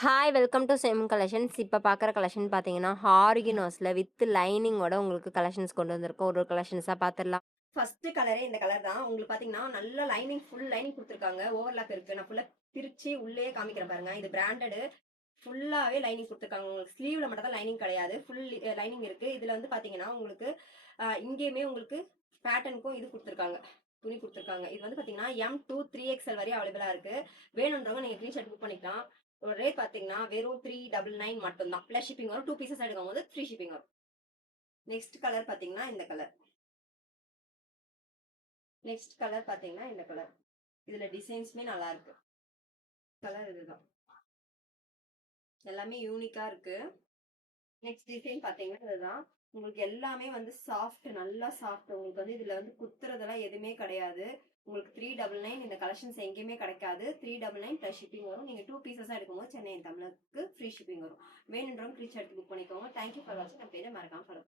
Hi welcome to same collections. இப்போ பார்க்குற collection பார்த்தீங்கன்னா, ஆர்கனோஸில் வித் லைனிங்கோட உங்களுக்கு கலெக்ஷன்ஸ் கொண்டு வந்திருக்கோம். ஒரு கலெக்ஷன்ஸாக பார்த்துடலாம். ஃபர்ஸ்ட் கலரே இந்த கலர் தான். உங்களுக்கு பார்த்தீங்கன்னா, நல்ல லைனிங் ஃபுல் லைனிங் குடுத்துருக்காங்க. ஓவர்லாக் இருக்கு. நான் ஃபுல்லா பிரிச்சு உள்ளயே காமிக்கிறேன் பாருங்க. இது பிராண்டடு. ஃபுல்லாவே லைனிங் குடுத்துருக்காங்க. உங்களுக்கு ஸ்லீவ்ல மட்டும் தான் லைனிங் கிடையாது. ஃபுல் லைனிங் இருக்கு. இதுல வந்து பார்த்தீங்கன்னா, உங்களுக்கு இங்கேயுமே உங்களுக்கு பேட்டர்னுக்கும் இது குடுத்துருக்காங்க. துணி குடுத்துருக்காங்க. இது வந்து பார்த்தீங்கன்னா, M2 3XL வரையும் அவைலபிளா இருக்கு. வேணுன்றவங்க நீங்க ஸ்கிரீன் ஷாட் புக் பண்ணிக்கலாம். ஒரு ரேட் பார்த்தீங்கன்னா, வெறும் 399 மட்டும் தான். பிளஸ் ஷிப்பிங் வரும். 2 பீசஸ் எடுக்கும்போது ஃப்ரீ ஷிப்பிங் வரும். நெக்ஸ்ட் கலர் பார்த்தீங்கன்னா, இந்த கலர். நெக்ஸ்ட் கலர் பார்த்தீங்கன்னா, இந்த கலர். இதுல டிசைன்ஸ்மே நல்லா இருக்கு. கலர் இதுதான். எல்லாமே யூனிக்கா இருக்கு. நெக்ஸ்ட் டிசைன் பாத்தீங்கன்னா இதுதான். உங்களுக்கு எல்லாமே வந்து சாஃப்ட், நல்லா சாஃப்ட். உங்களுக்கு வந்து இதுல வந்து குத்துறதெல்லாம் எதுவுமே கிடையாது. உங்களுக்கு 399 இந்த கலெக்ஷன்ஸ் எங்கேயுமே கிடைக்காது. 399 பிளஸ் ஷிப்பிங் வரும். நீங்க 2 பீசஸா எடுக்கும்போது சென்னை தமிழுக்கு ஃப்ரீ ஷிப்பிங் வரும். வேணுன்றவங்க ஸ்கிரீன்ஷாட் எடுத்து புக் பண்ணிக்கோங்க. தேங்க்யூ ஃபார் வாட்சிங். நம்ம பேரை மறக்காம ஃபாலோ